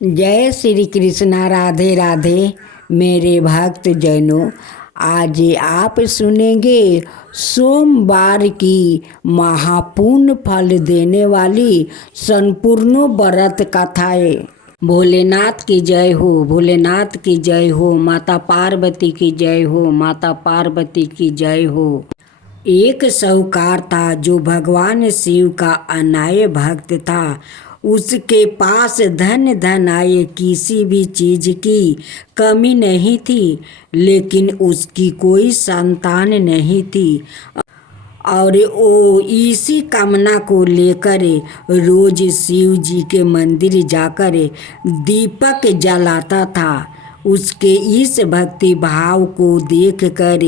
जय श्री कृष्णा। राधे राधे मेरे भक्त जनों। आज आप सुनेंगे सोमवार की महापुण्य फल देने वाली संपूर्ण व्रत कथाएं। भोलेनाथ की जय हो, भोलेनाथ की जय हो, माता पार्वती की जय हो, माता पार्वती की जय हो। एक साहूकार था जो भगवान शिव का अनाय भक्त था। उसके पास धन आए किसी भी चीज की कमी नहीं थी, लेकिन उसकी कोई संतान नहीं थी और वो इसी कामना को लेकर रोज शिव जी के मंदिर जाकर दीपक जलाता था। उसके इस भक्ति भाव को देखकर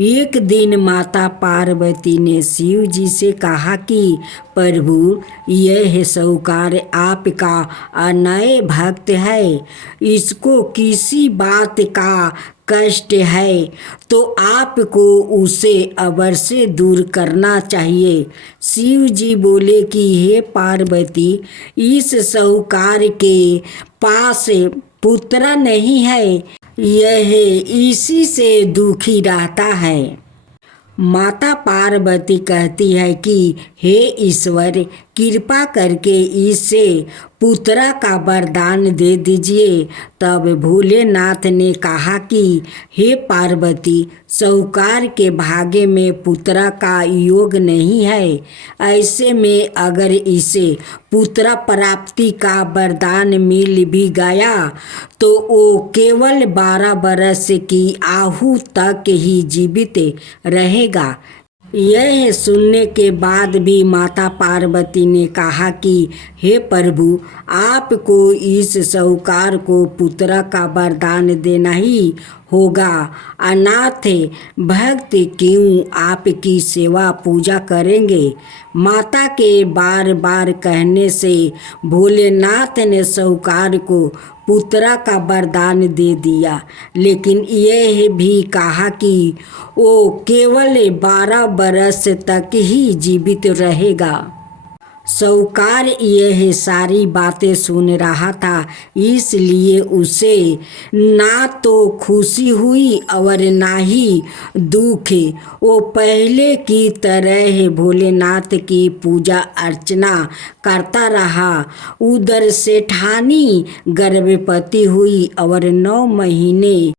एक दिन माता पार्वती ने शिव जी से कहा कि प्रभु, यह साहूकार आपका अनय भक्त है, इसको किसी बात का कष्ट है तो आपको उसे अवश्य दूर करना चाहिए। शिव जी बोले कि हे पार्वती, इस साहूकार के पास पुत्र नहीं है, यह इसी से दुखी रहता है। माता पार्वती कहती है कि हे ईश्वर, कृपा करके इसे पुत्र का वरदान दे दीजिए। तब भोलेनाथ ने कहा कि हे पार्वती, साहूकार के भाग्य में पुत्र का योग नहीं है। ऐसे में अगर इसे पुत्र प्राप्ति का वरदान मिल भी गया तो वो केवल 12 वर्ष की आयु तक ही जीवित रहेगा। यह सुनने के बाद भी माता पार्वती ने कहा कि हे प्रभु, आपको इस साहूकार को पुत्र का वरदान देना ही होगा। अनाथ भक्त क्यों आपकी सेवा पूजा करेंगे। माता के बार बार कहने से भोलेनाथ ने साहूकार को पुत्र का वरदान दे दिया, लेकिन यह भी कहा कि वो केवल 12 वर्ष तक ही जीवित रहेगा। साहूकार यह सारी बातें सुन रहा था, इसलिए उसे ना तो खुशी हुई और ना ही दुख। वो पहले की तरह भोलेनाथ की पूजा अर्चना करता रहा। उधर सेठानी गर्भवती हुई और 9 महीने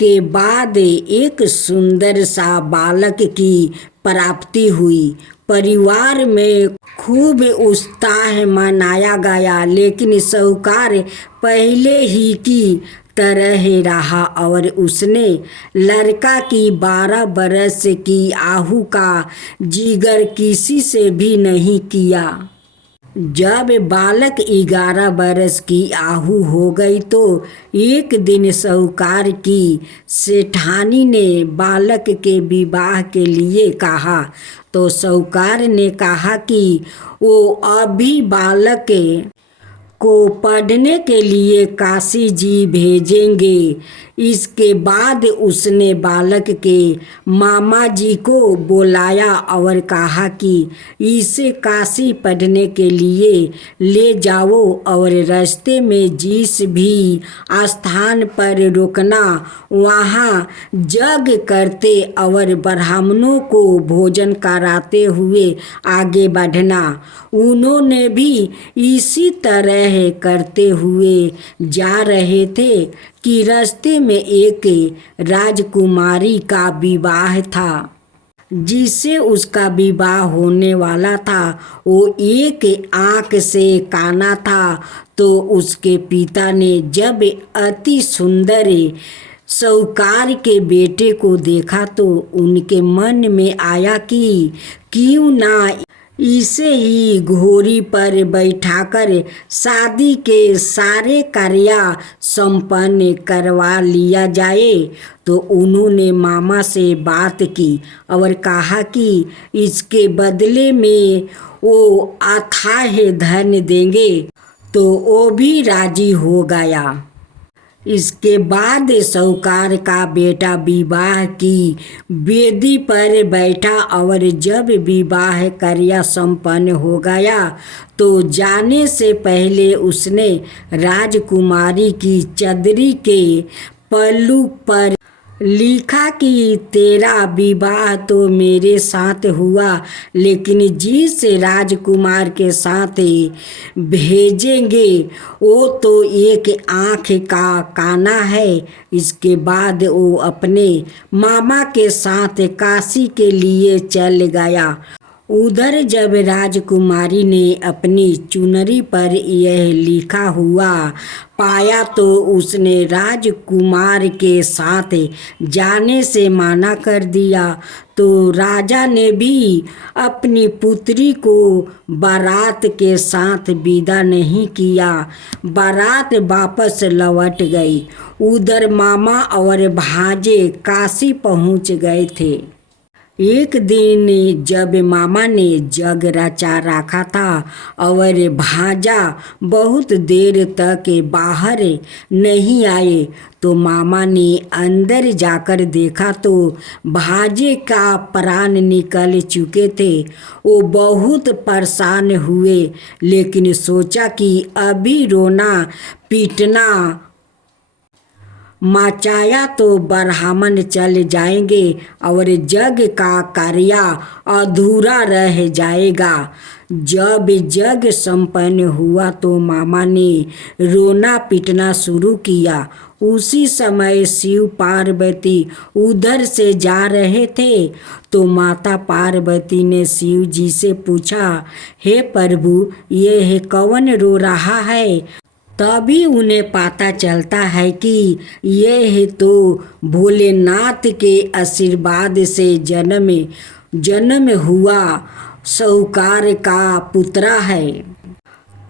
के बाद एक सुंदर सा बालक की प्राप्ति हुई। परिवार में खूब उत्साह मनाया गया, लेकिन साहूकार पहले ही की तरह रहा और उसने लड़का की 12 वर्ष की आयु का जिक्र किसी से भी नहीं किया। जब बालक 11 वर्ष की आयु हो गई तो एक दिन साहूकार की सेठानी ने बालक के विवाह के लिए कहा। तो साहूकार ने कहा कि वो अभी बालक को पढ़ने के लिए काशी जी भेजेंगे। इसके बाद उसने बालक के मामा जी को बुलाया और कहा कि इसे काशी पढ़ने के लिए ले जाओ और रास्ते में जिस भी स्थान पर रुकना वहाँ यज्ञ करते और ब्राह्मणों को भोजन कराते हुए आगे बढ़ना। उन्होंने भी इसी तरह करते हुए जा रहे थे कि रास्ते में एक राजकुमारी का विवाह था। जिससे उसका विवाह होने वाला था वो एक आँख से काना था। तो उसके पिता ने जब अति सुंदर साहूकार के बेटे को देखा तो उनके मन में आया कि क्यों ना इसे ही घोड़ी पर बैठाकर शादी के सारे कार्य संपन्न करवा लिया जाए। तो उन्होंने मामा से बात की और कहा कि इसके बदले में वो अथाह धन देंगे। तो वो भी राजी हो गया। इसके बाद साहूकार का बेटा विवाह की वेदी पर बैठा और जब विवाह कार्य संपन्न हो गया तो जाने से पहले उसने राजकुमारी की चदरी के पल्लू पर लिखा कि तेरा विवाह तो मेरे साथ हुआ, लेकिन जिस राजकुमार के साथ भेजेंगे वो तो एक आँख का काना है। इसके बाद वो अपने मामा के साथ काशी के लिए चल गया। उधर जब राजकुमारी ने अपनी चुनरी पर यह लिखा हुआ पाया तो उसने राजकुमार के साथ जाने से मना कर दिया। तो राजा ने भी अपनी पुत्री को बारात के साथ विदा नहीं किया। बारात वापस लौट गई। उधर मामा और भांजे काशी पहुंच गए थे। एक दिन जब मामा ने जग रचा रखा था और भांजा बहुत देर तक बाहर नहीं आए तो मामा ने अंदर जाकर देखा तो भांजे का प्राण निकल चुके थे। वो बहुत परेशान हुए, लेकिन सोचा कि अभी रोना पीटना मचाया तो ब्राह्मण चल जाएंगे और जग का कार्य अधूरा रह जाएगा। जब जग संपन्न हुआ तो मामा ने रोना पीटना शुरू किया। उसी समय शिव पार्वती उधर से जा रहे थे तो माता पार्वती ने शिव जी से पूछा, हे प्रभु, ये कौन रो रहा है? तभी उन्हें पता चलता है कि यह तो भोलेनाथ के आशीर्वाद से जन्म हुआ साहूकार का पुत्र है।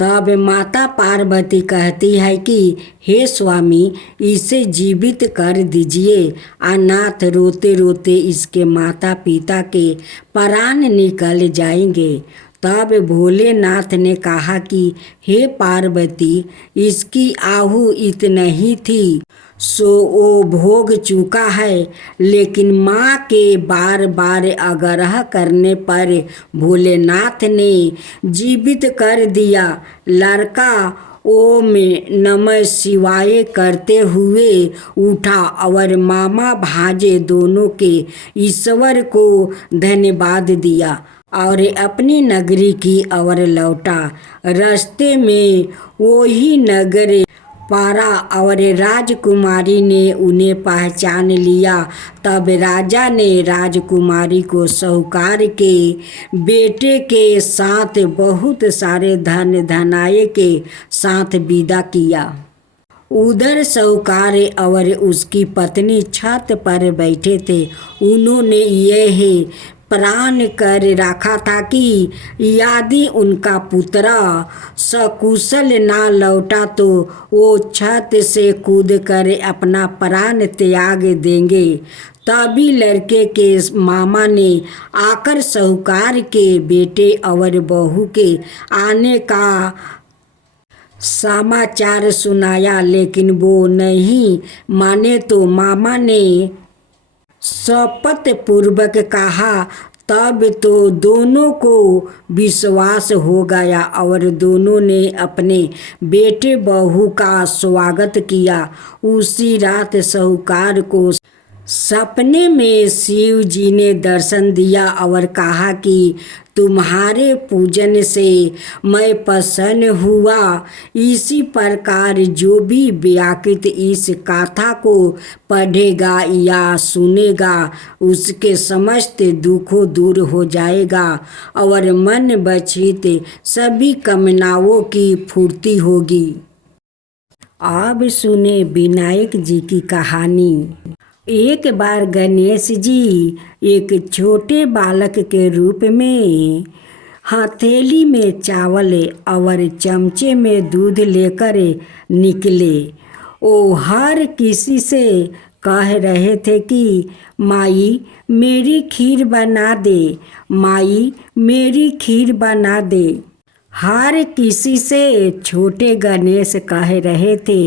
तब माता पार्वती कहती है कि हे स्वामी, इसे जीवित कर दीजिए। अनाथ रोते रोते इसके माता पिता के प्राण निकल जाएंगे। तब भोलेनाथ ने कहा कि हे पार्वती, इसकी आहु इतना ही थी सो वो भोग चुका है, लेकिन माँ के बार बार आग्रह करने पर भोलेनाथ ने जीवित कर दिया। लड़का ओम नमः शिवाय करते हुए उठा और मामा भांजे दोनों के ईश्वर को धन्यवाद दिया और अपनी नगरी की ओर लौटा। रास्ते में वही नगर पारा और राजकुमारी ने उन्हें पहचान लिया। तब राजा ने राजकुमारी को साहूकार के बेटे के साथ बहुत सारे धन धनाए के साथ विदा किया। उधर साहूकार और उसकी पत्नी छत पर बैठे थे। उन्होंने यह प्रण कर रखा था कि यदि उनका पुत्र सकुशल ना लौटा तो वो छत से कूदकर अपना प्राण त्याग देंगे। तभी लड़के के मामा ने आकर साहूकार के बेटे और बहू के आने का समाचार सुनाया, लेकिन वो नहीं माने तो मामा ने शपथ पूर्वक कहा। तब तो दोनों को विश्वास हो गया और दोनों ने अपने बेटे बहू का स्वागत किया। उसी रात साहूकार को सपने में शिव जी ने दर्शन दिया और कहा कि तुम्हारे पूजन से मैं प्रसन्न हुआ। इसी प्रकार जो भी व्याकृत इस कथा को पढ़ेगा या सुनेगा उसके समस्त दुखों दूर हो जाएगा और मन बचित सभी कामनाओं की पूर्ति होगी। अब सुने विनायक जी की कहानी। एक बार गणेश जी एक छोटे बालक के रूप में हथेली में चावल और चमचे में दूध लेकर निकले। वो हर किसी से कह रहे थे कि माई मेरी खीर बना दे, माई मेरी खीर बना दे। हर किसी से छोटे गणेश कह रहे थे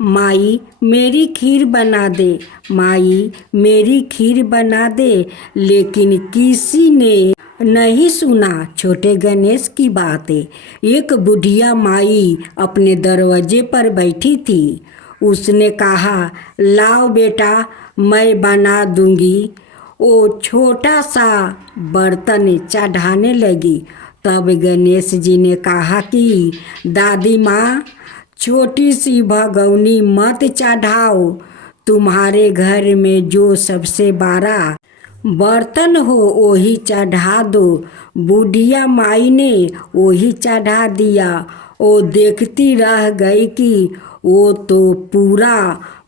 माई मेरी खीर बना दे, माई मेरी खीर बना दे। लेकिन किसी ने नहीं सुना छोटे गणेश की बातें। एक बुढ़िया माई अपने दरवाजे पर बैठी थी। उसने कहा, लाओ बेटा, मैं बना दूंगी। वो छोटा सा बर्तन चढ़ाने लगी। तब गणेश जी ने कहा कि दादी माँ, छोटी सी भगौनी मत चढ़ाओ। तुम्हारे घर में जो सबसे बड़ा बर्तन हो वही चढ़ा दो। बुढ़िया माई ने वही चढ़ा दिया। वो देखती रह गई कि वो तो पूरा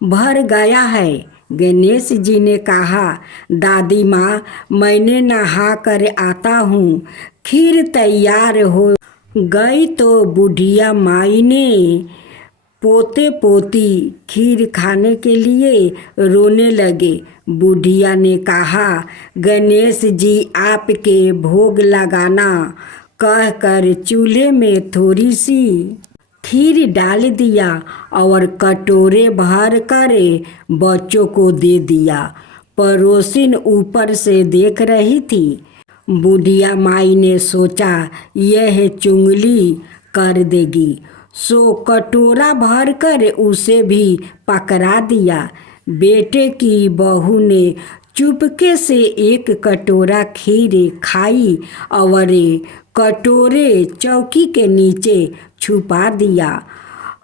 भर गया है। गणेश जी ने कहा, दादी माँ, मैंने नहा कर आता हूँ। खीर तैयार हो गई तो बुढ़िया माई ने पोते पोती खीर खाने के लिए रोने लगे। बुढ़िया ने कहा, गणेश जी आपके भोग लगाना कहकर चूल्हे में थोड़ी सी खीर डाल दिया और कटोरे भर कर बच्चों को दे दिया। पड़ोसिन ऊपर से देख रही थी। बुढ़िया माई ने सोचा यह चुंगली कर देगी, सो कटोरा भर कर उसे भी पकड़ा दिया। बेटे की बहू ने चुपके से एक कटोरा खीर खाई और कटोरे चौकी के नीचे छुपा दिया।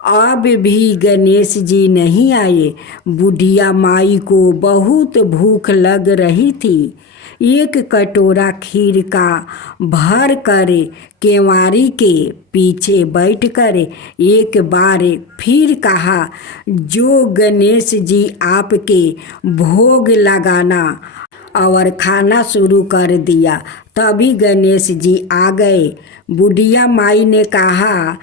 अब भी गणेश जी नहीं आए। बुढ़िया माई को बहुत भूख लग रही थी। एक कटोरा खीर का भर कर केवाड़ी के पीछे बैठकर एक बार फिर कहा, जो गणेश जी आपके भोग लगाना और खाना शुरू कर दिया। तभी गणेश जी आ गए। बुढ़िया माई ने कहा,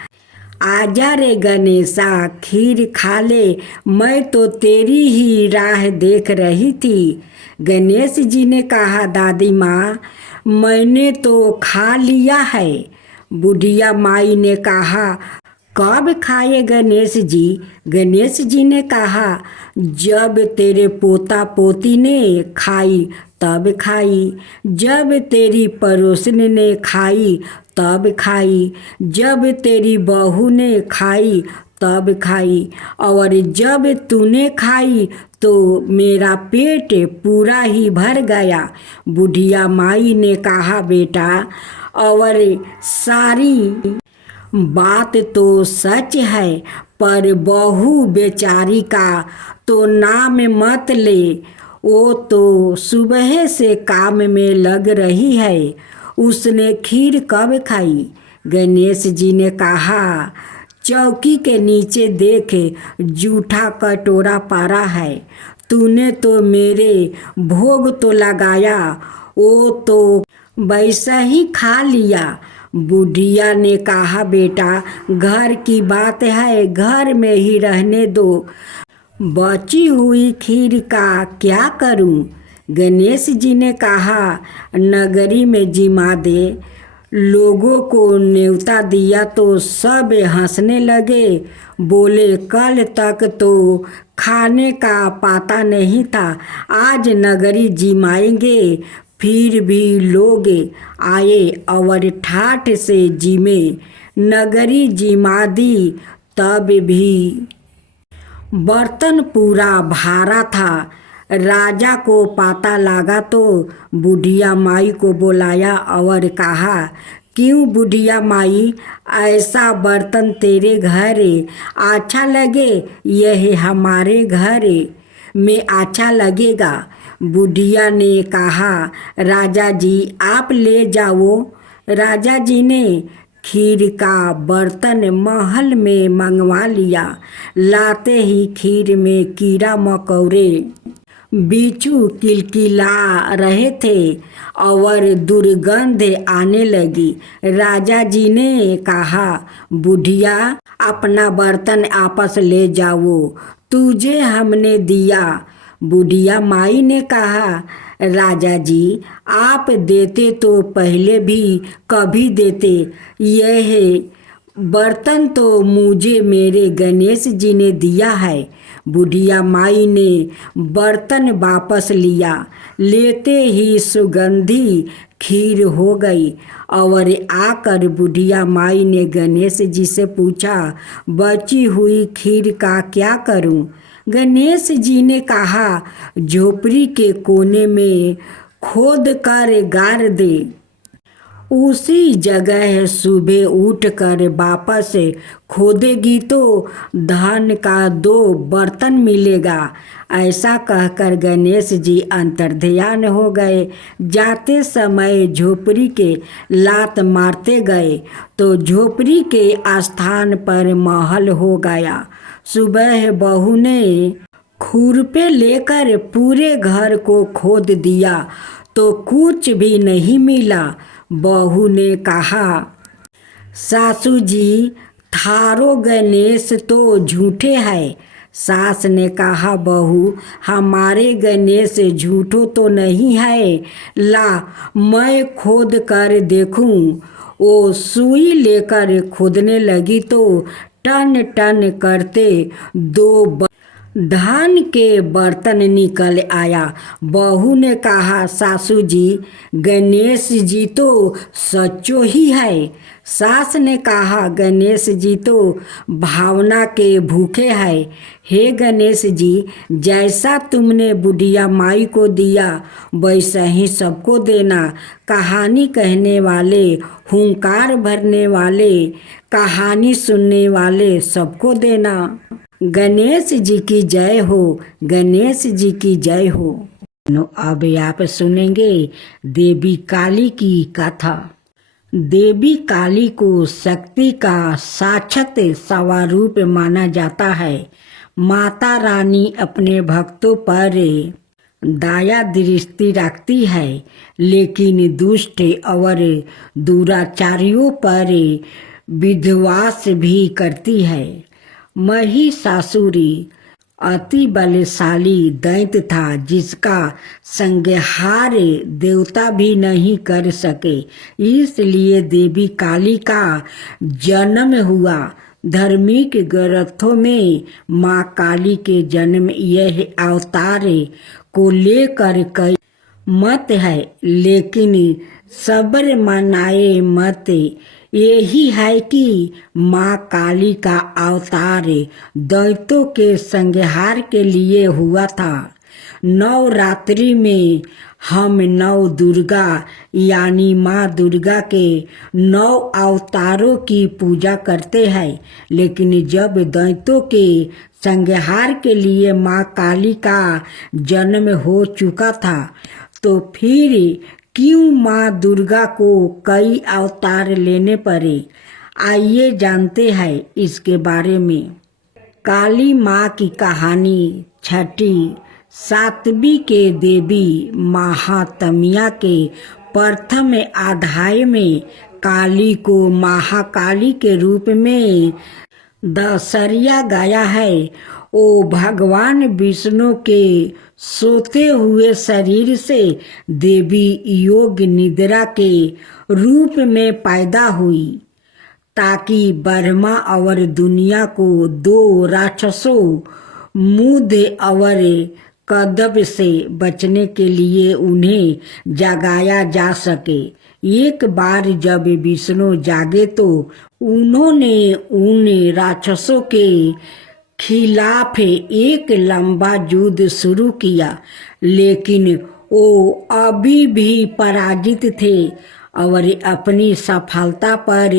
आजा रे गणेशा, खीर खा ले, मैं तो तेरी ही राह देख रही थी। गणेश जी ने कहा, दादी माँ, मैंने तो खा लिया है। बुढ़िया माई ने कहा, कब खाए गणेश जी? गणेश जी ने कहा, जब तेरे पोता पोती ने खाई तब खाई, जब तेरी पड़ोसन ने खाई तब खाई, जब तेरी बहू ने खाई तब खाई, और जब तूने खाई तो मेरा पेट पूरा ही भर गया। बुढ़िया माई ने कहा, बेटा, और सारी बात तो सच है, पर बहू बेचारी का तो नाम मत ले। वो तो सुबह से काम में लग रही है। उसने खीर कब खाई? गणेश जी ने कहा, चौकी के नीचे देख, जूठा कटोरा पड़ा है। तूने तो मेरे भोग तो लगाया, वो तो वैसा ही खा लिया। बुढ़िया ने कहा, बेटा, घर की बात है, घर में ही रहने दो। बची हुई खीर का क्या करूं? गणेश जी ने कहा, नगरी में जिमा दे। लोगों को न्योता दिया तो सब हंसने लगे। बोले, कल तक तो खाने का पता नहीं था, आज नगरी जिमाएंगे। फिर भी लोग आए और ठाठ से जिमे। नगरी जिमा दी, तब भी बर्तन पूरा भारा था। राजा को पता लगा तो बुढ़िया माई को बुलाया और कहा, क्यों बुढ़िया माई, ऐसा बर्तन तेरे घर अच्छा लगे? यह हमारे घर में अच्छा लगेगा। बुढ़िया ने कहा, राजा जी आप ले जाओ। राजा जी ने खीर का बर्तन महल में मंगवा लिया। लाते ही खीर में कीड़ा मकोड़े बिच्छू किलकिला रहे थे और दुर्गंध आने लगी। राजा जी ने कहा, बुढ़िया, अपना बर्तन आपस ले जाओ, तुझे हमने दिया। बुढ़िया माई ने कहा, राजा जी, आप देते तो पहले भी कभी देते। यह बर्तन तो मुझे मेरे गणेश जी ने दिया है। बुढ़िया माई ने बर्तन वापस लिया। लेते ही सुगंधी खीर हो गई और आकर बुढ़िया माई ने गणेश जी से पूछा, बची हुई खीर का क्या करूं? गणेश जी ने कहा, झोपड़ी के कोने में खोद कर गाड़ दे। उसी जगह सुबह उठकर वापस खोदेगी तो धन का 2 बर्तन मिलेगा। ऐसा कहकर गणेश जी अंतर्ध्यान हो गए। जाते समय झोपड़ी के लात मारते गए तो झोपड़ी के स्थान पर महल हो गया। सुबह बहू ने खुरपे लेकर पूरे घर को खोद दिया तो कुछ भी नहीं मिला। बहू ने कहा, सासू जी, थारो गणेश तो झूठे हैं। सास ने कहा, बहू, हमारे गणेश झूठो तो नहीं है। ला, मैं खोद कर देखूं। वो सुई लेकर खोदने लगी तो टन टन करते 2 धान के बर्तन निकल आया। बहू ने कहा, सासू जी, गणेश जी तो सच्चो ही है। सास ने कहा, गणेश जी तो भावना के भूखे हैं। हे गणेश जी, जैसा तुमने बुढ़िया माई को दिया वैसा ही सबको देना। कहानी कहने वाले, हुंकार भरने वाले, कहानी सुनने वाले सबको देना। गणेश जी की जय हो, गणेश जी की जय हो। अब आप सुनेंगे देवी काली की कथा। देवी काली को शक्ति का साक्षात स्वरूप माना जाता है। माता रानी अपने भक्तों पर दया दृष्टि रखती है, लेकिन दुष्ट और दुराचारियों पर विध्वंस भी करती है। महिषासुरी अति बलशाली दैत्य था, जिसका संहार देवता भी नहीं कर सके। इसलिए देवी काली का जन्म हुआ। धार्मिक ग्रंथों में माँ काली के जन्म यह अवतार को लेकर कई मत है, लेकिन सबर मनाए मत यही है कि माँ काली का अवतार दैत्यों के संहार के लिए हुआ था। नवरात्रि में हम नव दुर्गा यानी माँ दुर्गा के 9 अवतारों की पूजा करते हैं, लेकिन जब दैत्यों के संहार के लिए माँ काली का जन्म हो चुका था तो फिर क्यों माँ दुर्गा को कई अवतार लेने पड़े? आइए जानते हैं इसके बारे में। काली माँ की कहानी छठी सातवीं के देवी महात्म्य के प्रथम अध्याय में काली को महाकाली के रूप में दर्शाया गया है। वो भगवान विष्णु के सोते हुए शरीर से देवी योग निद्रा के रूप में पैदा हुई, ताकि ब्रह्मा और दुनिया को 2 राक्षसों मुद और कदब से बचने के लिए उन्हें जगाया जा सके। एक बार जब विष्णु जागे तो उन्होंने उन राक्षसों के खिलाफ एक लंबा युद्ध शुरू किया, लेकिन वो अभी भी पराजित थे और अपनी सफलता पर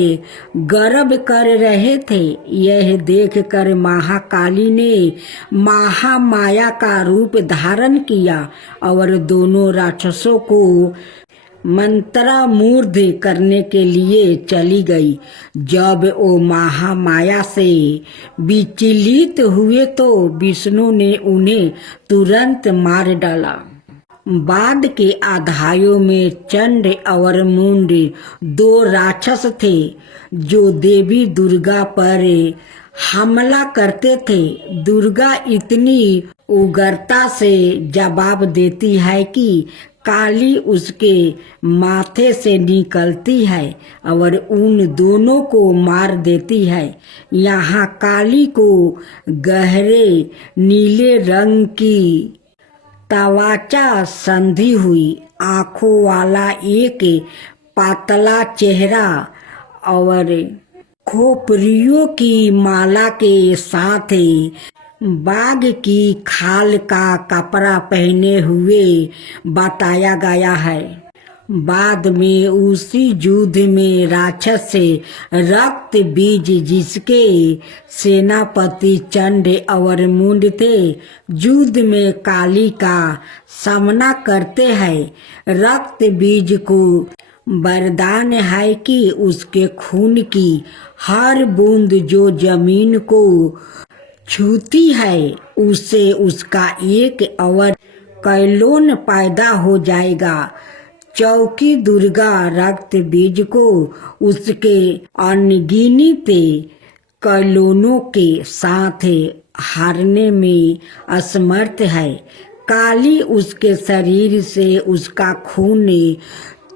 गर्व कर रहे थे। यह देखकर महाकाली ने महामाया का रूप धारण किया और दोनों राक्षसों को मंत्रमुग्ध करने के लिए चली गई। जब वो महामाया से विचलित हुए तो विष्णु ने उन्हें तुरंत मार डाला। बाद के अध्यायों में चंड और मुंड 2 राक्षस थे जो देवी दुर्गा पर हमला करते थे। दुर्गा इतनी उग्रता से जवाब देती है कि काली उसके माथे से निकलती है और उन दोनों को मार देती है। यहाँ काली को गहरे नीले रंग की तवाचा संधि हुई आंखों वाला एक पातला चेहरा और खोपड़ियों की माला के साथ बाघ की खाल का कपड़ा पहने हुए बताया गया है। बाद में उसी युद्ध में राक्षस से रक्त बीज जिसके सेनापति चंड और मुंड थे युद्ध में काली का सामना करते हैं। रक्त बीज को वरदान है कि उसके खून की हर बूंद जो जमीन को छूती है उससे उसका एक और कैलोन पैदा हो जाएगा। चौकी दुर्गा रक्त बीज को उसके अनगिनत कैलोनों के साथ हारने में असमर्थ है। काली उसके शरीर से उसका खून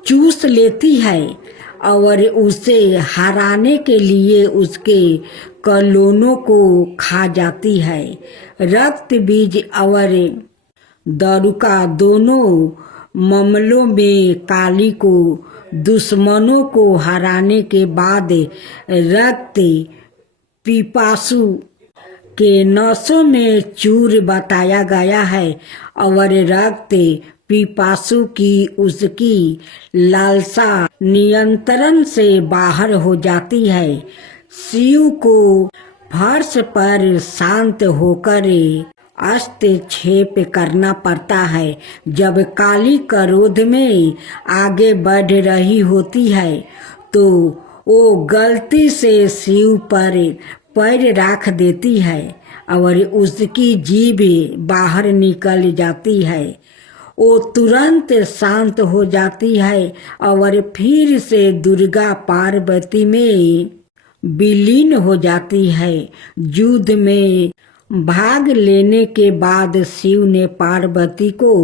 चूस लेती है और उसे हराने के लिए उसके कैलोनों को खा जाती है। रक्त बीज और दारुका दोनों मामलों में काली को दुश्मनों को हराने के बाद रक्त पिपासु के नसों में चूर बताया गया है और रक्त पिपासु की उसकी लालसा नियंत्रण से बाहर हो जाती है। शिव को फर्श पर शांत होकर हस्तक्षेप करना पड़ता है। जब काली क्रोध में आगे बढ़ रही होती है तो वो गलती से शिव पर पैर रख देती है और उसकी जीभ बाहर निकल जाती है। वो तुरंत शांत हो जाती है और फिर से दुर्गा पार्वती में विलीन हो जाती है। युद्ध में भाग लेने के बाद शिव ने पार्वती को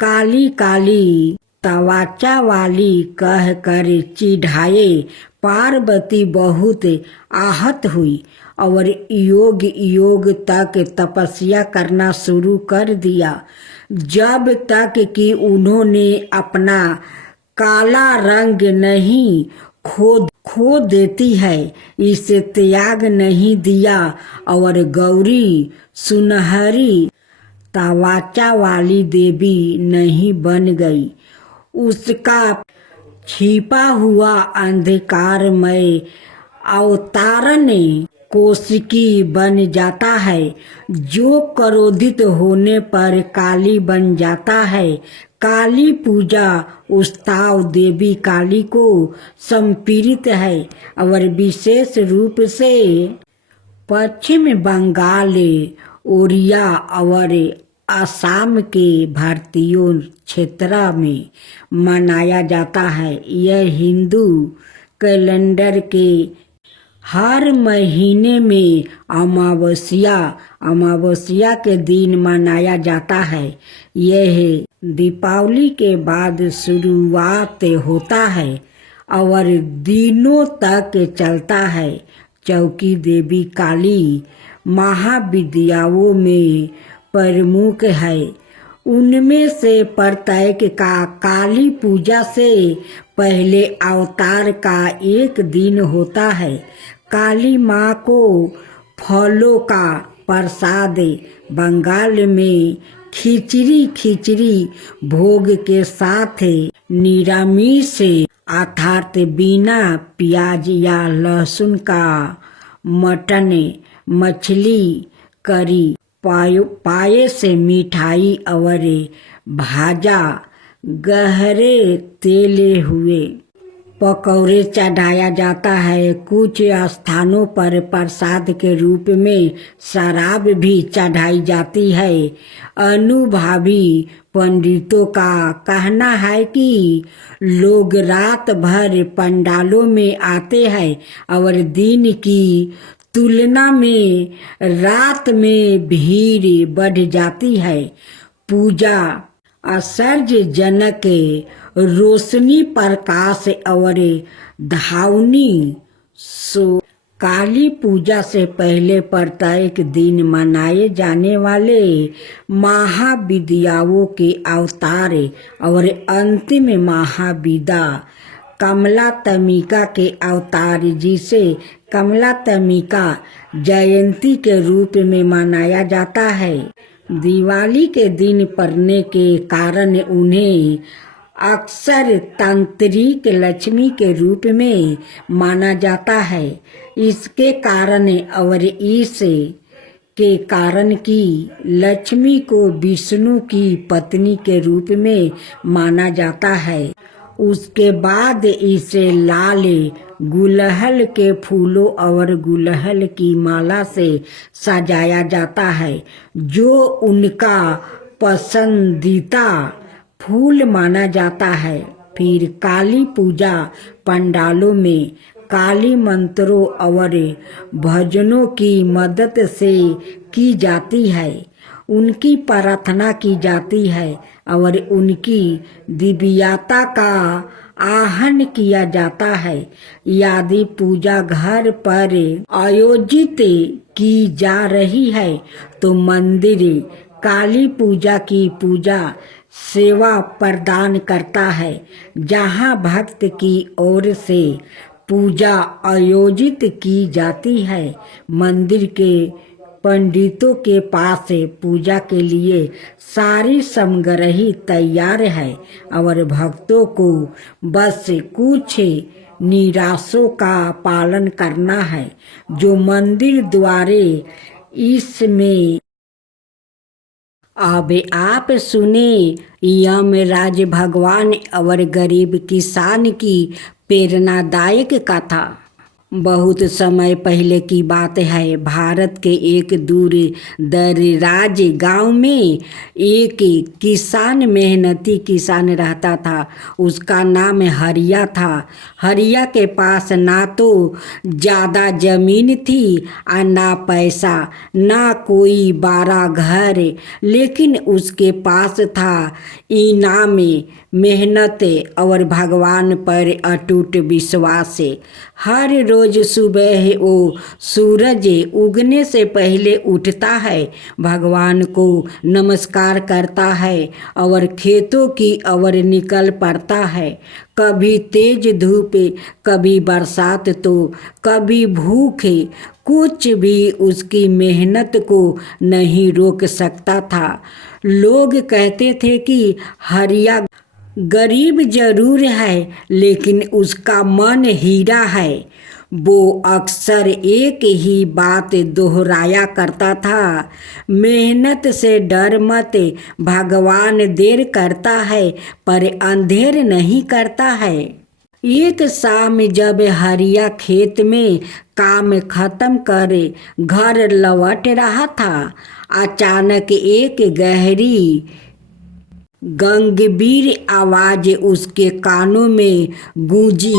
काली काली तवाचा वाली कहकर चिढ़ाए। पार्वती बहुत आहत हुई और योग योग तक तपस्या करना शुरू कर दिया जब तक कि उन्होंने अपना काला रंग नहीं खो देती है इसे त्याग नहीं दिया और गौरी सुनहरी तवाचा वाली देवी नहीं बन गई। उसका छिपा हुआ अंधकारमय अवतारण कोशिकी बन जाता है जो क्रोधित होने पर काली बन जाता है। काली पूजा उस्ताव देवी काली को समर्पित है और विशेष रूप से पश्चिम बंगाल, ओडिया और असम के भारतीयों क्षेत्र में मनाया जाता है। यह हिंदू कैलेंडर के हर महीने में अमावस्या के दिन मनाया जाता है। यह दीपावली के बाद शुरुआत होता है और दिनों तक चलता है। चौकी देवी काली महाविद्याओं में प्रमुख है। उनमें से प्रत्येक का काली पूजा से पहले अवतार का एक दिन होता है। काली माँ को फलों का प्रसाद बंगाल में खिचड़ी भोग के साथ निरामिष अर्थात बिना प्याज या लहसुन का मटन, मछली, करी, पायस, मिठाई और भाजा गहरे तेले हुए पकौड़े चढ़ाया जाता है। कुछ स्थानों पर प्रसाद के रूप में शराब भी चढ़ाई जाती है। अनुभवी पंडितों का कहना है कि लोग रात भर पंडालों में आते हैं और दिन की तुलना में रात में भीड़ बढ़ जाती है। पूजा आश्चर्यजनक रोशनी प्रकाश और धावनी सो काली पूजा से पहले प्रत्येक दिन मनाए जाने वाले महाविद्याओं के अवतार और अंतिम महाविद्या कमलात्मिका के अवतार, जिसे कमलात्मिका जयंती के रूप में मनाया जाता है। दिवाली के दिन पड़ने के कारण उन्हें अक्सर तांत्रिक लक्ष्मी के रूप में माना जाता है। इसके कारण और इस के कारण कि लक्ष्मी को विष्णु की पत्नी के रूप में माना जाता है। उसके बाद इसे लाल गुलहल के फूलों और गुलहल की माला से सजाया जाता है, जो उनका पसंदीदा फूल माना जाता है। फिर काली पूजा पंडालों में काली मंत्रों और भजनों की मदद से की जाती है। उनकी प्रार्थना की जाती है और उनकी दिव्यता का आहन किया जाता है। यदि पूजा घर पर आयोजित की जा रही है तो मंदिर काली पूजा की पूजा सेवा प्रदान करता है, जहां भक्त की ओर से पूजा आयोजित की जाती है। मंदिर के पंडितों के पास पूजा के लिए सारी सामग्री तैयार है और भक्तों को बस कुछ निर्देशों का पालन करना है, जो मंदिर द्वारे इसमें। अब आप सुने यमराज भगवान और गरीब किसान की प्रेरणादायक कथा। बहुत समय पहले की बात है। भारत के एक दूर दराज गांव में एक किसान, मेहनती किसान रहता था। उसका नाम हरिया था। हरिया के पास ना तो ज़्यादा जमीन थी और ना पैसा, ना कोई बड़ा घर, लेकिन उसके पास था इनाम, मेहनत और भगवान पर अटूट विश्वास। हर रोज सुबह वो सूरज उगने से पहले उठता है, भगवान को नमस्कार करता है और खेतों की ओर निकल पड़ता है। कभी तेज धूप, कभी बरसात तो कभी भूख, कुछ भी उसकी मेहनत को नहीं रोक सकता था। लोग कहते थे कि हरिया गरीब जरूर है, लेकिन उसका मन हीरा है। वो अक्सर एक ही बात दोहराया करता था, मेहनत से डर मत, भगवान देर करता है पर अंधेर नहीं करता है। एक शाम जब हरिया खेत में काम खत्म कर घर लौट रहा था, अचानक एक गहरी गंभीर आवाज उसके कानों में गूंजी,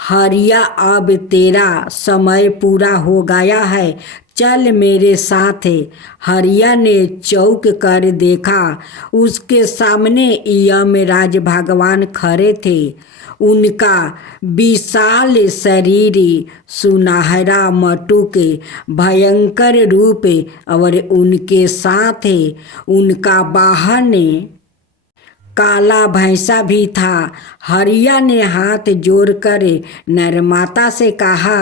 हरिया अब तेरा समय पूरा हो गया है, चल मेरे साथ। हरिया ने चौंक कर देखा, उसके सामने यमराज भगवान खड़े थे। उनका विशाल शरीर, सुनहरा मटुक, भयंकर रूप और उनके साथ उनका वाहन काला भैंसा भी था। हरिया ने हाथ जोड़कर नरमाता से कहा,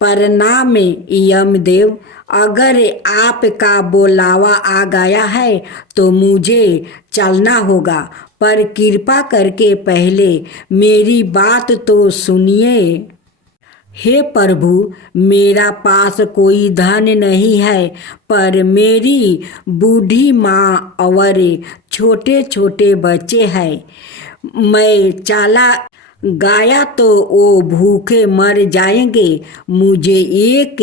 प्रणाम यमदेव, अगर आपका बुलावा आ गया है तो मुझे चलना होगा, पर कृपा करके पहले मेरी बात तो सुनिए। हे प्रभु, मेरा पास कोई धन नहीं है, पर मेरी बूढ़ी माँ और छोटे छोटे बच्चे हैं। मैं चला गया तो वो भूखे मर जाएंगे। मुझे 1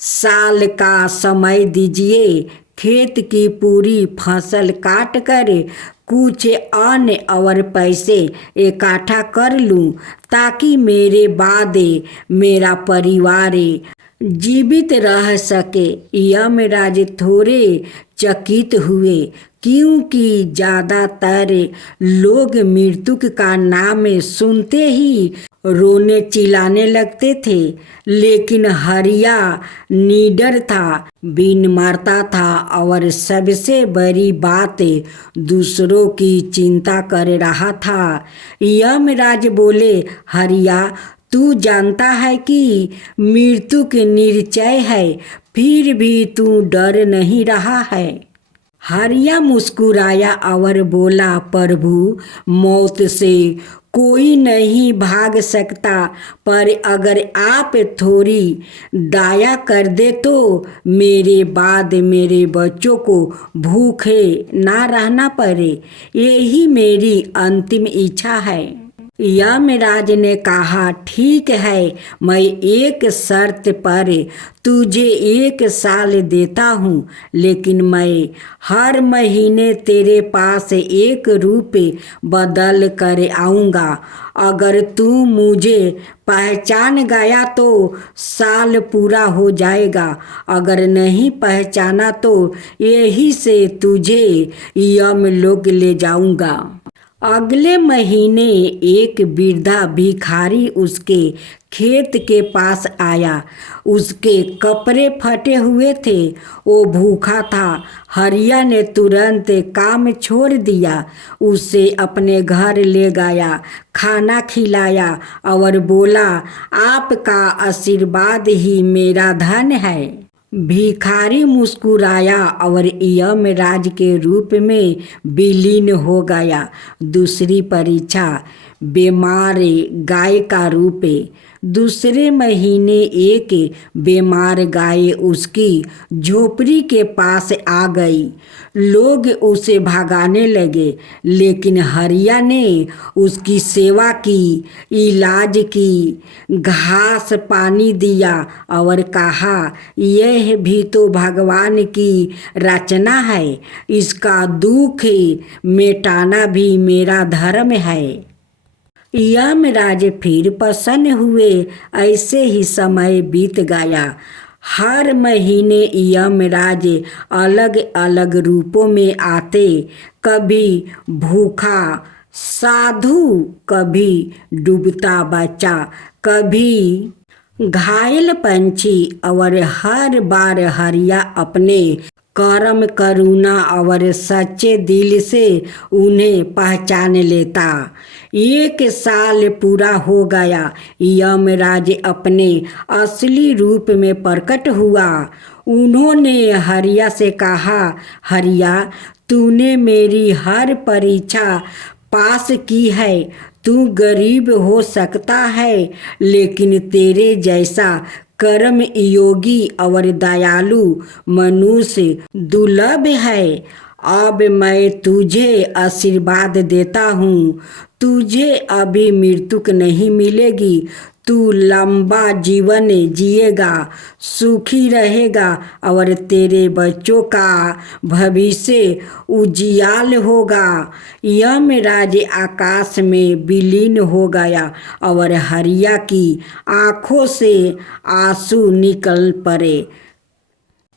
साल का समय दीजिए, खेत की पूरी फसल काट कर कुछ अन्न और पैसे इकट्ठा कर लूं, ताकि मेरे बाद मेरा परिवार जीवित रह सके। यमराज थोड़े चकित हुए। क्योंकि ज़्यादातर लोग मृत्यु का नाम सुनते ही रोने चिल्लाने लगते थे, लेकिन हरिया निडर था, बिन मरता था और सबसे बड़ी बात दूसरों की चिंता कर रहा था। यमराज बोले, हरिया, तू जानता है कि मृत्यु की निश्चय है, फिर भी तू डर नहीं रहा है। हरिया मुस्कुराया और बोला, प्रभु, मौत से कोई नहीं भाग सकता, पर अगर आप थोड़ी दया कर दे तो मेरे बाद मेरे बच्चों को भूखे ना रहना पड़े, यही मेरी अंतिम इच्छा है। यमराज ने कहा, ठीक है, मैं एक शर्त पर तुझे 1 साल देता हूँ, लेकिन मैं हर महीने तेरे पास 1 रुपये बदल कर आऊँगा। अगर तू मुझे पहचान गया तो साल पूरा हो जाएगा, अगर नहीं पहचाना तो यही से तुझे यमलोक ले जाऊँगा। अगले महीने एक वृद्धा भिखारी उसके खेत के पास आया। उसके कपड़े फटे हुए थे, वो भूखा था। हरिया ने तुरंत काम छोड़ दिया, उसे अपने घर ले गया, खाना खिलाया और बोला, आपका आशीर्वाद ही मेरा धन है। भिखारी मुस्कुराया और यमराज के रूप में विलीन हो गया। दूसरी परीक्षा, बीमार गाय का रूप। दूसरे महीने एक बीमार गाय उसकी झोपड़ी के पास आ गई। लोग उसे भगाने लगे, लेकिन हरिया ने उसकी सेवा की, इलाज की, घास पानी दिया और कहा, यह भी तो भगवान की रचना है, इसका दुख मिटाना भी मेरा धर्म है। यमराज फिर प्रसन्न हुए। ऐसे ही समय बीत गया। हर महीने यमराज अलग अलग रूपों में आते, कभी भूखा साधु, कभी डूबता बच्चा, कभी घायल पंछी, और हर बार हरिया अपने कर्म, करुणा और सच्चे दिल से उन्हें पहचान लेता। 1 साल पूरा हो गया। यमराज अपने असली रूप में प्रकट हुआ। उन्होंने हरिया से कहा, हरिया, तूने मेरी हर परीक्षा पास की है। तू गरीब हो सकता है, लेकिन तेरे जैसा कर्म योगी और दयालु मनुष्य दुर्लभ है। अब मैं तुझे आशीर्वाद देता हूँ, तुझे अभी मृत्यु नहीं मिलेगी। तू लंबा जीवन जिएगा, सुखी रहेगा और तेरे बच्चों का भविष्य उजियाल होगा। यमराज आकाश में विलीन हो गया और हरिया की आँखों से आंसू निकल पड़े।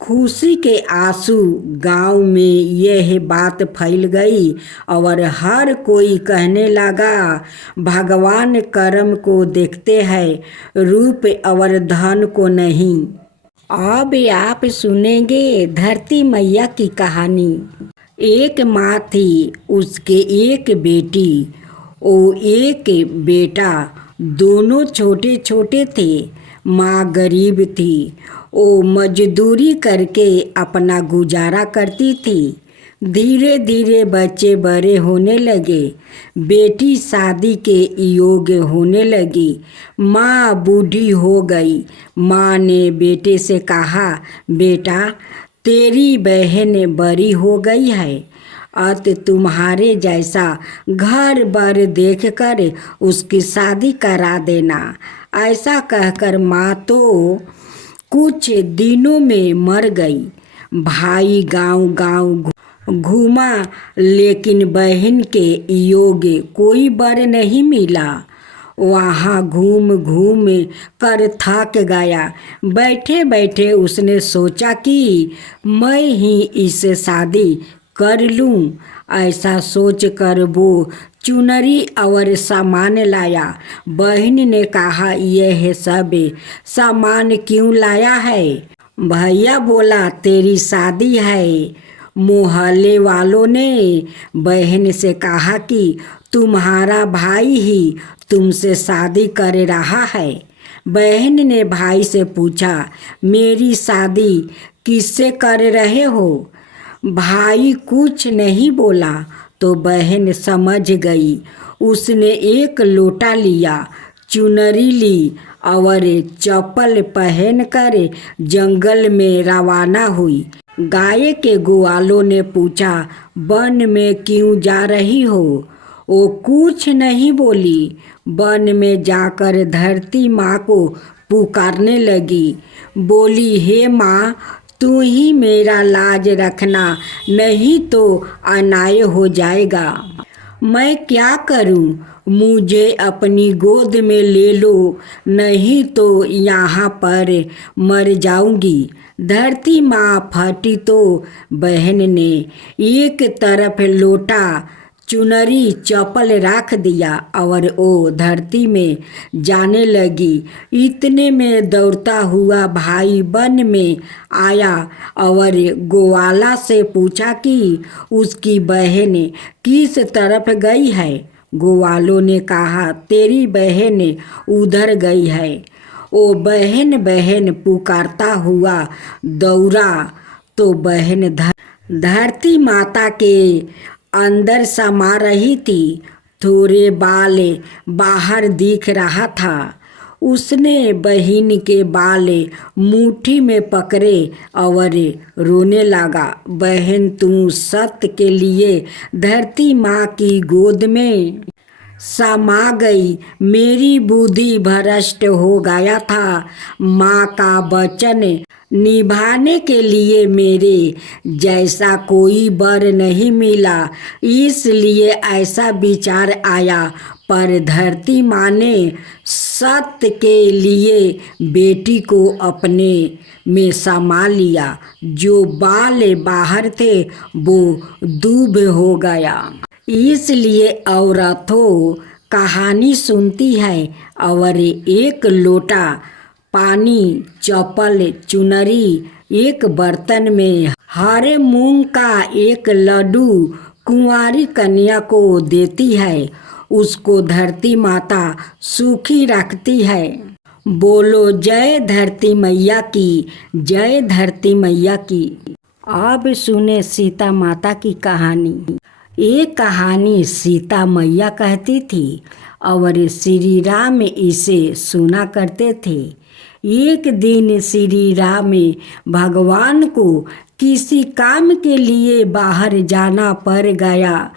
खुशी के आंसू। गांव में यह बात फैल गई और हर कोई कहने लगा, भगवान कर्म को देखते हैं, रूप और धन को नहीं। अब आप सुनेंगे धरती मैया की कहानी। एक माँ थी, उसके एक बेटी और एक बेटा। दोनों छोटे छोटे थे। माँ गरीब थी, वो मजदूरी करके अपना गुजारा करती थी। धीरे धीरे बच्चे बड़े होने लगे। बेटी शादी के योग्य होने लगी। माँ बूढ़ी हो गई। माँ ने बेटे से कहा, बेटा, तेरी बहन बड़ी हो गई है, अत तुम्हारे जैसा घर बार देख कर उसकी शादी करा देना। ऐसा कहकर माँ तो कुछ दिनों में मर गई। भाई गांव गांव घूमा, लेकिन बहन के योग्य कोई वर नहीं मिला। वहाँ घूम घूम कर थक गया। बैठे बैठे उसने सोचा कि मैं ही इससे शादी कर लूं। ऐसा सोच कर वो चुनरी और सामान लाया। बहन ने कहा, यह सब सामान क्यों लाया है? भैया बोला, तेरी शादी है। मोहल्ले वालों ने बहन से कहा कि तुम्हारा भाई ही तुमसे शादी कर रहा है। बहन ने भाई से पूछा, मेरी शादी किससे कर रहे हो? भाई कुछ नहीं बोला तो बहन समझ गई। उसने एक लोटा लिया, चुनरी ली और चप्पल पहनकर जंगल में रवाना हुई। गाय के ग्वालों ने पूछा, वन में क्यों जा रही हो? वो कुछ नहीं बोली। वन में जाकर धरती माँ को पुकारने लगी। बोली, हे माँ, तू ही मेरा लाज रखना, नहीं तो अन्याय हो जाएगा। मैं क्या करूं? मुझे अपनी गोद में ले लो, नहीं तो यहाँ पर मर जाऊंगी। धरती माँ फटी तो बहन ने एक तरफ लोटा, चुनरी, चप्पल रख दिया और वो धरती में जाने लगी। इतने में दौड़ता हुआ भाई वन में आया और ग्वाला से पूछा कि उसकी बहन किस तरफ गई है। ग्वालों ने कहा, तेरी बहन उधर गई है। वो बहन बहन पुकारता हुआ दौड़ा तो बहन धरती माता के अंदर समा रही थी। थोड़े बाल बाहर दिख रहा था। उसने बहन के बाल मुट्ठी में पकड़े और रोने लगा। बहन, तू सत्य के लिए धरती माँ की गोद में समा गई। मेरी बुद्धि भ्रष्ट हो गया था। माँ का वचन निभाने के लिए मेरे जैसा कोई वर नहीं मिला, इसलिए ऐसा विचार आया। पर धरती माँ ने सत्य के लिए बेटी को अपने में समा लिया। जो बाल बाहर थे वो दूब हो गया। इसलिए औरतों कहानी सुनती है और एक लोटा पानी, चप्पल, चुनरी एक बर्तन में हरे मूंग का एक लड्डू कुंवारी कन्या को देती है। उसको धरती माता सुखी रखती है। बोलो जय धरती मैया की, जय धरती मैया की। अब सुने सीता माता की कहानी। एक कहानी सीता मैया कहती थी और श्री राम इसे सुना करते थे। एक दिन श्री राम भगवान को किसी काम के लिए बाहर जाना पड़ गया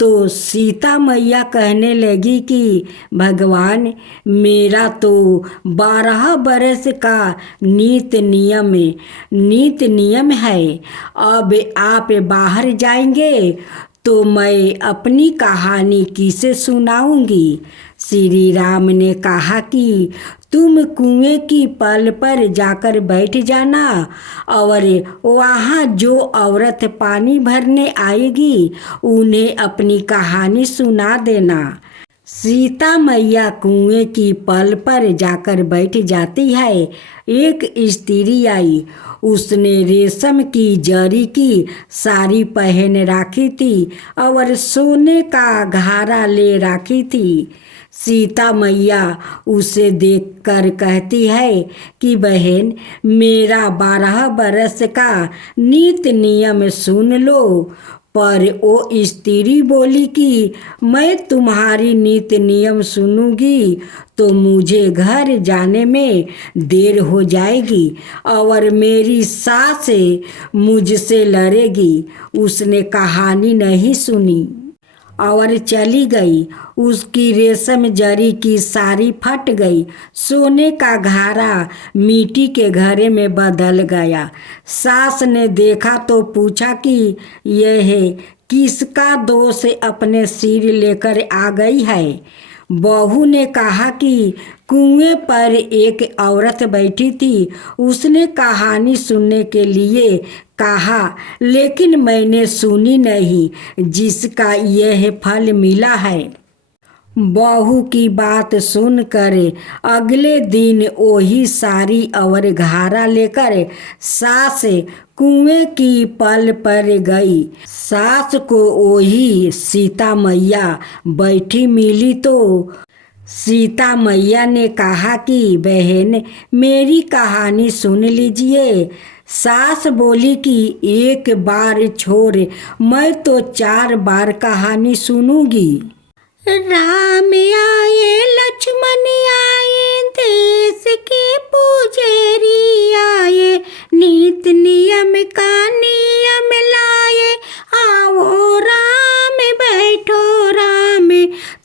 तो सीता मैया कहने लगी कि भगवान, मेरा तो 12 बरस का नित नियम है। अब आप बाहर जाएंगे तो मैं अपनी कहानी किसे सुनाऊंगी? श्री राम ने कहा कि तुम कुएं की पल पर जाकर बैठ जाना और वहाँ जो औरत पानी भरने आएगी उन्हें अपनी कहानी सुना देना। सीता मैया कुएं की पल पर जाकर बैठ जाती है। एक स्त्री आई। उसने रेशम की जरी की साड़ी पहन रखी थी और सोने का घारा ले रखी थी। सीता मैया उसे देखकर कहती है कि बहन, मेरा 12 बरस का नित नियम सुन लो। पर वो स्त्री बोली कि मैं तुम्हारी नित नियम सुनूंगी तो मुझे घर जाने में देर हो जाएगी और मेरी सास मुझसे लड़ेगी। उसने कहानी नहीं सुनी और चली गई। उसकी रेशम जरी की साड़ी फट गई। सोने का घारा मिट्टी के घड़े में बदल गया। सास ने देखा तो पूछा कि यह किसका दोष अपने सिर लेकर आ गई है? बहू ने कहा कि कुएं पर एक औरत बैठी थी। उसने कहानी सुनने के लिए कहा, लेकिन मैंने सुनी नहीं जिसका यह फल मिला है। बहू की बात सुनकर अगले दिन वही सारी और घारा लेकर सास कुएं की पल पर गई। सास को वही सीता मैया बैठी मिली तो सीता मैया ने कहा कि बहन, मेरी कहानी सुन लीजिए। सास बोली कि एक बार छोड़, मैं तो 4 बार कहानी सुनूंगी। राम आए लक्ष्मण आए, देश के पुजारी आए, नीति नियम का नियम लाए। आओ राम बैठो राम,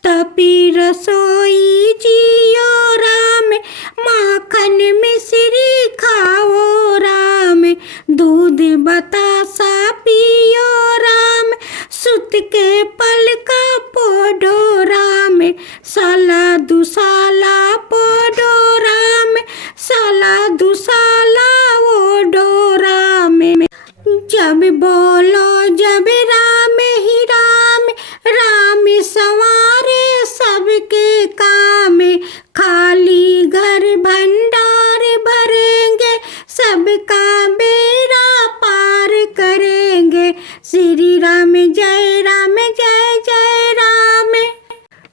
तपी रसोई जियो राम, माखन मिश्री खाओ राम, दूध बतासा पियो राम, सुत के पल का पोडो राम, साला दुसाला पोडो राम, साला दुसाला ओडो राम। जब बोलो जब राम ही राम, राम संवारे सबके काम, खाली घर भंडार भरेंगे, सबका बेड़ा पार करेंगे। श्री राम जय राम जय जय राम।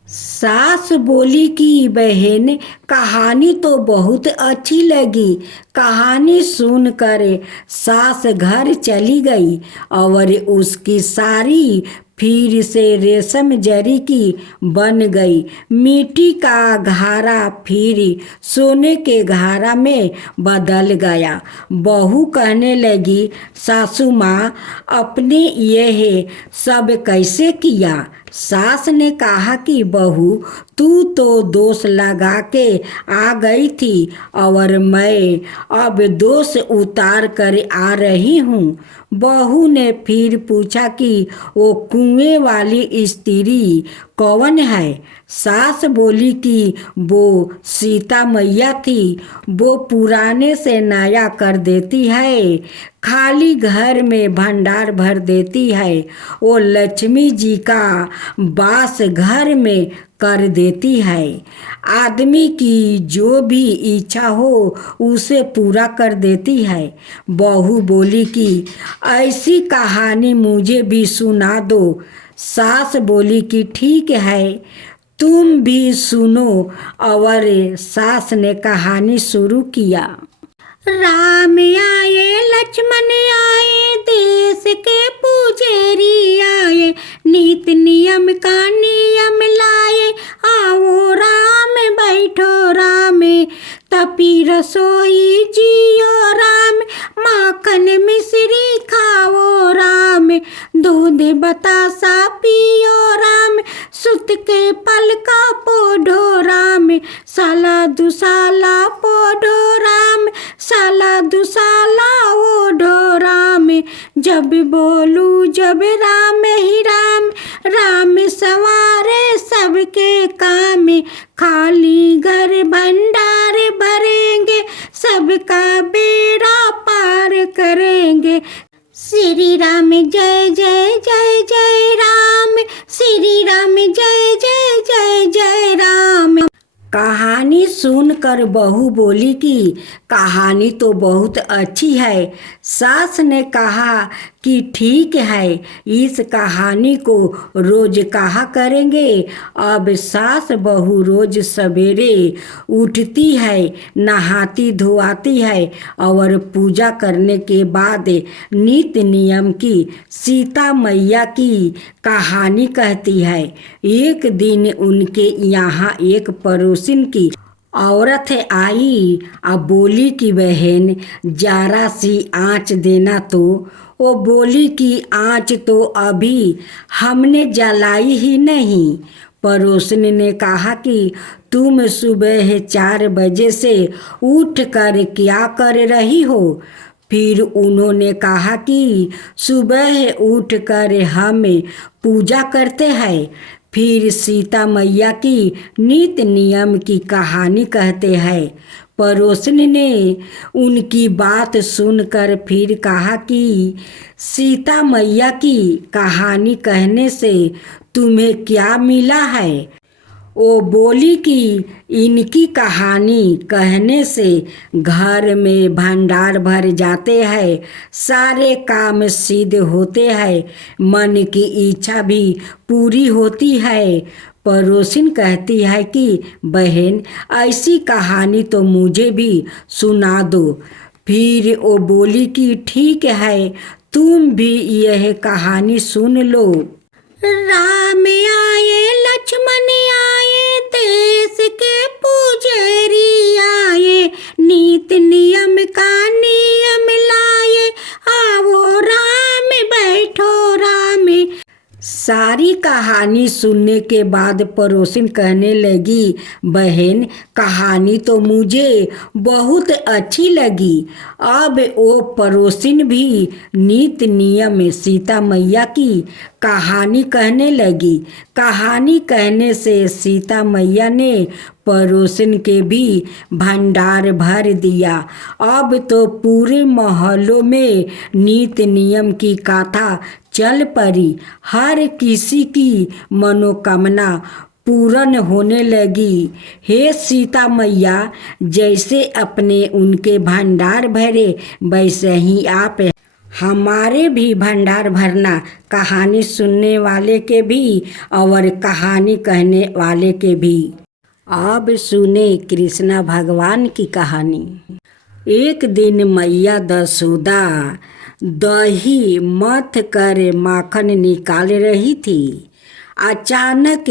सास बोली कि बहन, कहानी तो बहुत अच्छी लगी। कहानी सुनकर सास घर चली गई और उसकी साड़ी फिर से रेशम जरी की बन गई। मिट्टी का घारा फिर सोने के घारा में बदल गया। बहू कहने लगी, सासू माँ, अपने यह सब कैसे किया? सास ने कहा कि बहू, तू तो दोष लगा के आ गई थी और मैं अब दोष उतार कर आ रही हूँ। बहू ने फिर पूछा कि वो कुएं वाली स्त्री कौन है? सास बोली कि वो सीता मैया थी। वो पुराने से नया कर देती है, खाली घर में भंडार भर देती है। वो लक्ष्मी जी का वास घर में कर देती है। आदमी की जो भी इच्छा हो उसे पूरा कर देती है। बहू बोली कि ऐसी कहानी मुझे भी सुना दो। सास बोली कि ठीक है, तुम भी सुनो। और सास ने कहानी शुरू किया। राम आए लक्ष्मण आए, देश के पुजारी आए, नीति नियम का नियम लाए। आओ राम बैठो राम, तपी रसोई जियो राम, माखन मिश्री खाओ राम, दूध बतासा पियो राम, सुत के पल का पोढ़ो राम, साला दुसाला पोढ़ो राम, साला दुसाला ओढ़ो राम। जब बोलू जब राम ही राम, राम संवारे सबके काम, खाली घर भंडार भरेंगे, सबका बेड़ा पार करेंगे। श्री राम जय जय जय जय राम, श्री राम जय जय जय जय राम। कहानी सुनकर बहू बोली कि कहानी तो बहुत अच्छी है। सास ने कहा कि ठीक है, इस कहानी को रोज कहा करेंगे। अब सास बहू रोज सवेरे उठती है, नहाती धोआती है और पूजा करने के बाद नित्य नियम की सीता मैया की कहानी कहती है। एक दिन उनके यहाँ एक पड़ोसिन की औरत आई। अब बोली कि बहन, जरा सी आँच देना तो। वो बोली कि आँच तो अभी हमने जलाई ही नहीं। पड़ोसन ने कहा कि तुम सुबह 4 बजे से उठ कर क्या कर रही हो? फिर उन्होंने कहा कि सुबह उठकर हम पूजा करते हैं। फिर सीता मैया की नीति नियम की कहानी कहते हैं। पड़ोसन ने उनकी बात सुनकर फिर कहा कि सीता मैया की कहानी कहने से तुम्हें क्या मिला है। वो बोली कि इनकी कहानी कहने से घर में भंडार भर जाते हैं, सारे काम सिद्ध होते हैं, मन की इच्छा भी पूरी होती है। पड़ोसिन कहती है कि बहन ऐसी कहानी तो मुझे भी सुना दो। फिर वो बोली कि ठीक है, तुम भी यह कहानी सुन लो। राम आए लक्ष्मण आए, देश के पुजारी आए, नीति नियम का नियम लाए, आओ राम बैठो राम। सारी कहानी सुनने के बाद पड़ोसिन कहने लगी, बहन कहानी तो मुझे बहुत अच्छी लगी। अब वो पड़ोसिन भी नीति नियम सीता मैया की कहानी कहने लगी। कहानी कहने से सीता मैया ने पड़ोसिन के भी भंडार भर दिया। अब तो पूरे मोहल्लों में नीति नियम की कथा चल पड़ी। हर किसी की मनोकामना पूर्ण होने लगी। हे सीता मैया, जैसे अपने उनके भंडार भरे वैसे ही आप हमारे भी भंडार भरना, कहानी सुनने वाले के भी और कहानी कहने वाले के भी। अब सुने कृष्णा भगवान की कहानी। एक दिन मैया यशोदा दही मथ कर माखन निकाल रही थी। अचानक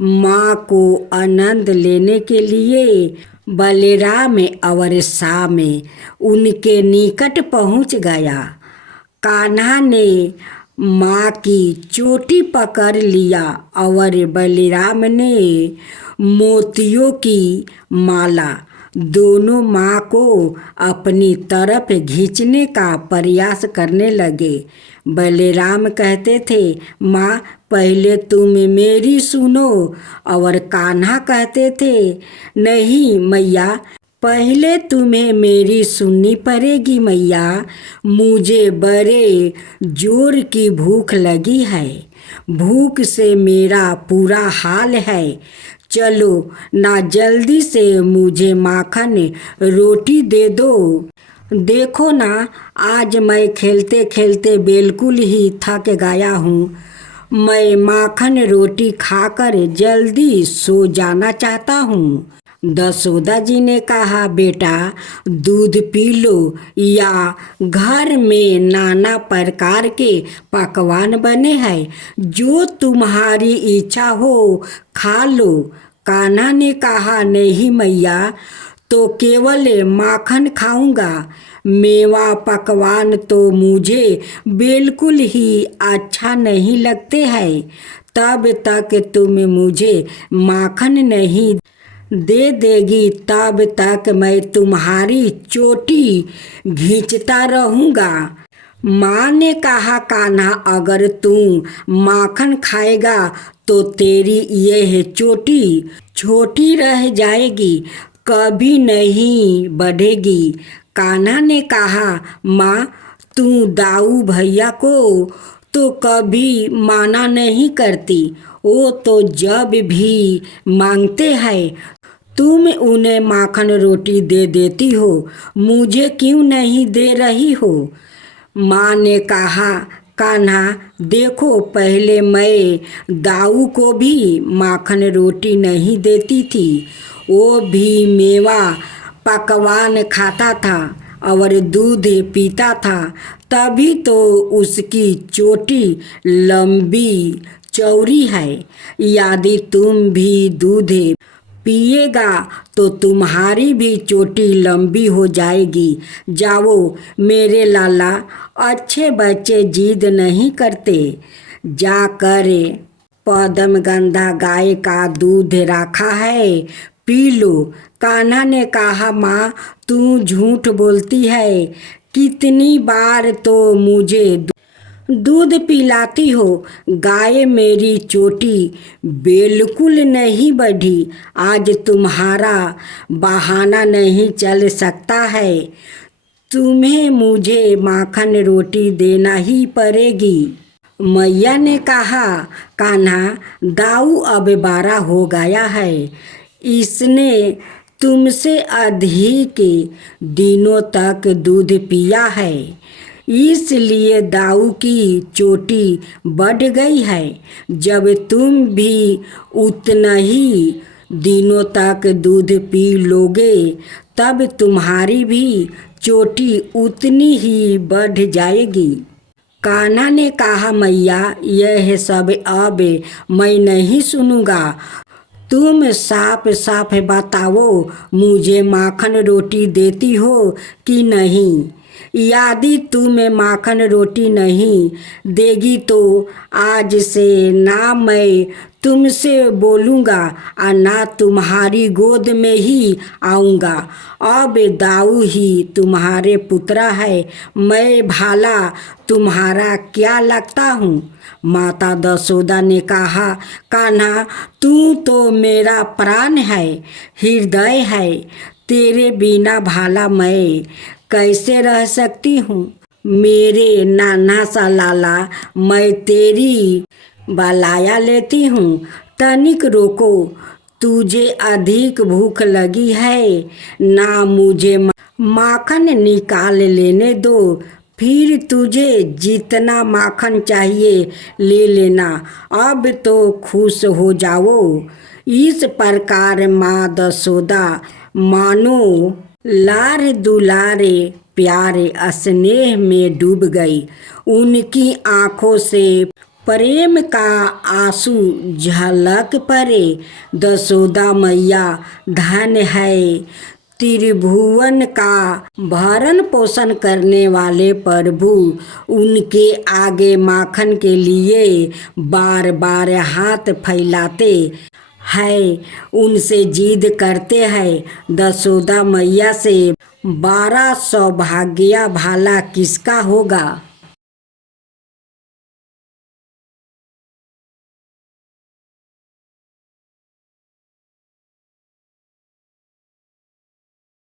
माँ को आनंद लेने के लिए बलराम और श्याम उनके निकट पहुँच गया। कान्हा ने माँ की चोटी पकड़ लिया और बलराम ने मोतियों की माला। दोनों माँ को अपनी तरफ खींचने का प्रयास करने लगे। बलराम कहते थे, माँ पहले तुम मेरी सुनो, और कान्हा कहते थे, नहीं मैया पहले तुम्हें मेरी सुननी पड़ेगी मैया, मुझे बड़े जोर की भूख लगी है, भूख से मेरा पूरा हाल है। चलो ना जल्दी से मुझे माखन रोटी दे दो। देखो ना, आज मैं खेलते खेलते बिल्कुल ही थक गया हूँ। मैं माखन रोटी खाकर जल्दी सो जाना चाहता हूँ। यशोदा जी ने कहा, बेटा दूध पी लो, या घर में नाना प्रकार के पकवान बने हैं, जो तुम्हारी इच्छा हो खा लो। कान्हा ने कहा, नहीं मैया, तो केवल माखन खाऊंगा, मेवा पकवान तो मुझे बिल्कुल ही अच्छा नहीं लगते हैं। तब तक तुम मुझे माखन नहीं दे देगी तब तक मैं तुम्हारी चोटी खींचता रहूँगा। माँ ने कहा, कान्हा अगर तू माखन खाएगा तो तेरी यह चोटी छोटी रह जाएगी, कभी नहीं बढ़ेगी। कान्हा ने कहा, माँ तू दाऊ भैया को तो कभी माना नहीं करती, वो तो जब भी मांगते हैं तुम उन्हें माखन रोटी दे देती हो, मुझे क्यों नहीं दे रही हो। माँ ने कहा, कान्हा देखो, पहले मैं दाऊ को भी माखन रोटी नहीं देती थी, वो भी मेवा पकवान खाता था और दूध पीता था, तभी तो उसकी चोटी लंबी चौड़ी है। यदि तुम भी दूध पिएगा तो तुम्हारी भी चोटी लंबी हो जाएगी। जाओ मेरे लाला, अच्छे बच्चे जिद नहीं करते, जाकर पद्मगंधा गाय का दूध रखा है, पी लो। कान्हा ने कहा, माँ तू झूठ बोलती है, कितनी बार तो मुझे दूध पिलाती हो गाय मेरी चोटी, बिल्कुल नहीं बढ़ी। आज तुम्हारा बहाना नहीं चल सकता है, तुम्हें मुझे माखन रोटी देना ही पड़ेगी। मैया ने कहा, कान्हा, दाऊ अब 12 हो गया है, इसने तुमसे अधिक दिनों तक दूध पिया है, इसलिए दाऊ की चोटी बढ़ गई है। जब तुम भी उतना ही दिनों तक दूध पी लोगे, तब तुम्हारी भी चोटी उतनी ही बढ़ जाएगी। कान्हा ने कहा, मैया, यह सब अब मैं नहीं सुनूंगा। तुम साफ साफ बताओ, मुझे माखन रोटी देती हो कि नहीं? यदि तुम्हें माखन रोटी नहीं देगी तो आज से ना मैं तुमसे बोलूँगा और ना तुम्हारी गोद में ही आऊँगा। अब दाऊ ही तुम्हारे पुत्र है, मैं भाला तुम्हारा क्या लगता हूँ? माता दशोदा ने कहा, कान्हा, तू तो मेरा प्राण है, हृदय है, तेरे बिना भाला मैं कैसे रह सकती हूँ? मेरे नाना सा लाला, मैं तेरी बलाया लेती हूँ, तनिक रोको, तुझे अधिक भूख लगी है ना? मुझे माखन निकाल लेने दो, फिर तुझे जितना माखन चाहिए ले लेना। अब तो खुश हो जाओ। इस प्रकार माँ दशोदा मानो लार दुलारे प्यारे स्नेह में डूब गई। उनकी आँखों से प्रेम का आंसू झलक पड़े। दशोदा मैया धन है, त्रिभुवन का भरण पोषण करने वाले प्रभु उनके आगे माखन के लिए बार बार हाथ फैलाते हैं, उनसे जिद करते हैं। दशोदा मैया से 12 सौभाग्य भाला किसका होगा?